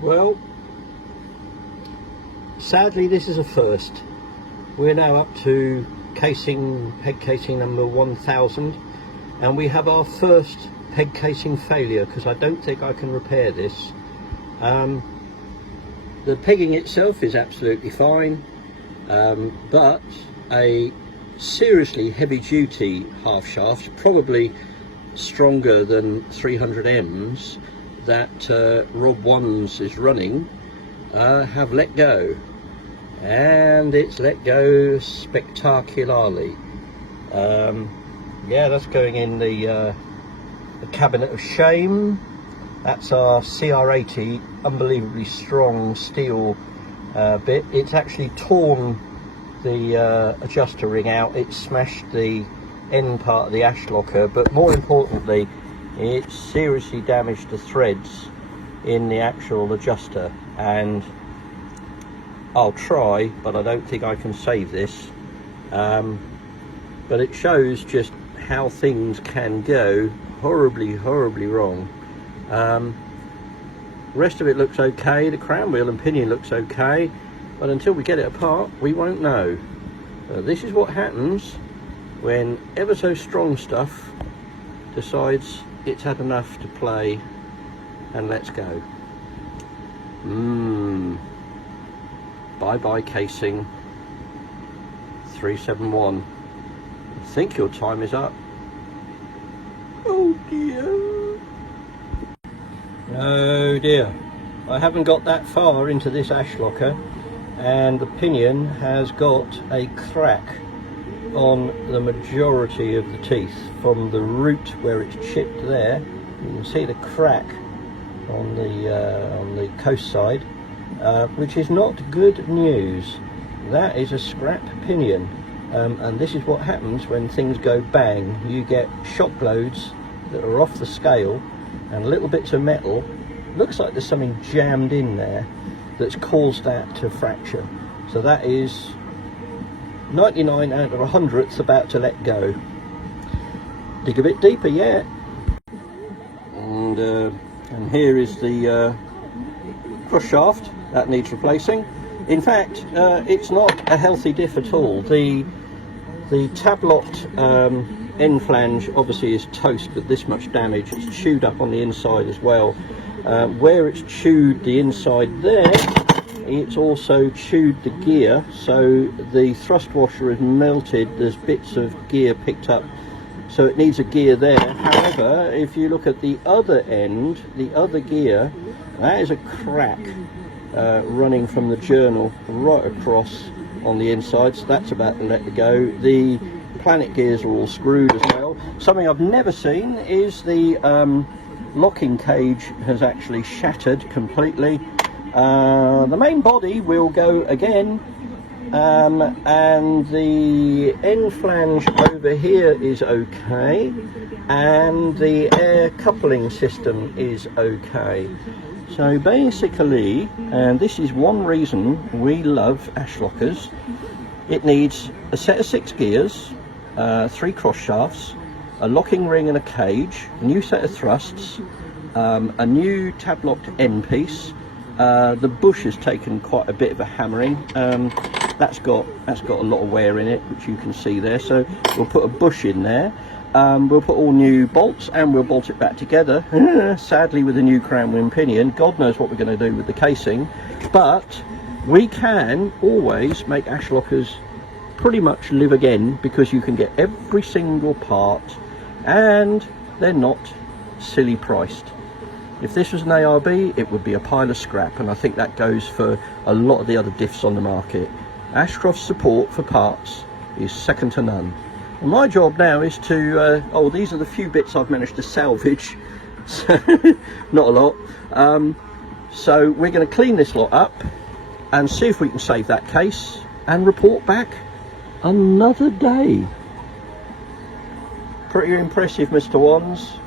Well, sadly this is a first. We're now up to peg casing number 1000, and we have our first peg casing failure because I don't think I can repair this. The pegging itself is absolutely fine, but a seriously heavy duty half shaft, probably stronger than 300Ms that Rob Ones is running, have let go, and it's let go spectacularly. Yeah, that's going in the cabinet of shame. That's our CR80 unbelievably strong steel bit. It's actually torn the adjuster ring out, it smashed the end part of the ash locker, but more importantly it seriously damaged the threads in the actual adjuster. And I'll try, but I don't think I can save this, but it shows just how things can go horribly wrong. Rest of it looks okay, the crown wheel and pinion looks okay, but until we get it apart we won't know. This is what happens when ever so strong stuff decides it's had enough to play and let's go. Bye bye casing 371. I think your time is up. Oh dear. Oh dear. I haven't got that far into this ash locker and the pinion has got a crack on the majority of the teeth from the root where it's chipped there. You can see the crack on the coast side, which is not good news. That is a scrap pinion, and this is what happens when things go bang. You get shock loads that are off the scale and little bits of metal. Looks like there's something jammed in there that's caused that to fracture. So that is 99 out of 100's about to let go. Dig a bit deeper yet. And here is the cross shaft that needs replacing. In fact, it's not a healthy diff at all. The tab locked end flange obviously is toast with this much damage. It's chewed up on the inside as well. Where it's chewed the inside there, it's also chewed the gear, so the thrust washer is melted. There's bits of gear picked up, so it needs a gear there. However, if you look at the other end, the other gear, that is a crack running from the journal right across on the inside, so that's about to let go. The planet gears are all screwed as well. Something I've never seen is the locking cage has actually shattered completely. The main body will go again, and the end flange over here is okay, and the air coupling system is okay. So basically, and this is one reason we love ash lockers, it needs a set of 6 gears, 3 cross shafts, a locking ring and a cage, a new set of thrusts, a new tab locked end piece. The bush has taken quite a bit of a hammering. That's got a lot of wear in it, which you can see there. So we'll put a bush in there. We'll put all new bolts and we'll bolt it back together. Sadly, with a new crown wheel pinion, God knows what we're going to do with the casing. But we can always make ash lockers pretty much live again, because you can get every single part and they're not silly priced. If this was an ARB, it would be a pile of scrap, and I think that goes for a lot of the other diffs on the market. Ashcroft's support for parts is second to none. And my job now is to, these are the few bits I've managed to salvage, so not a lot. So we're going to clean this lot up and see if we can save that case and report back another day. Pretty impressive, Mr. Wands.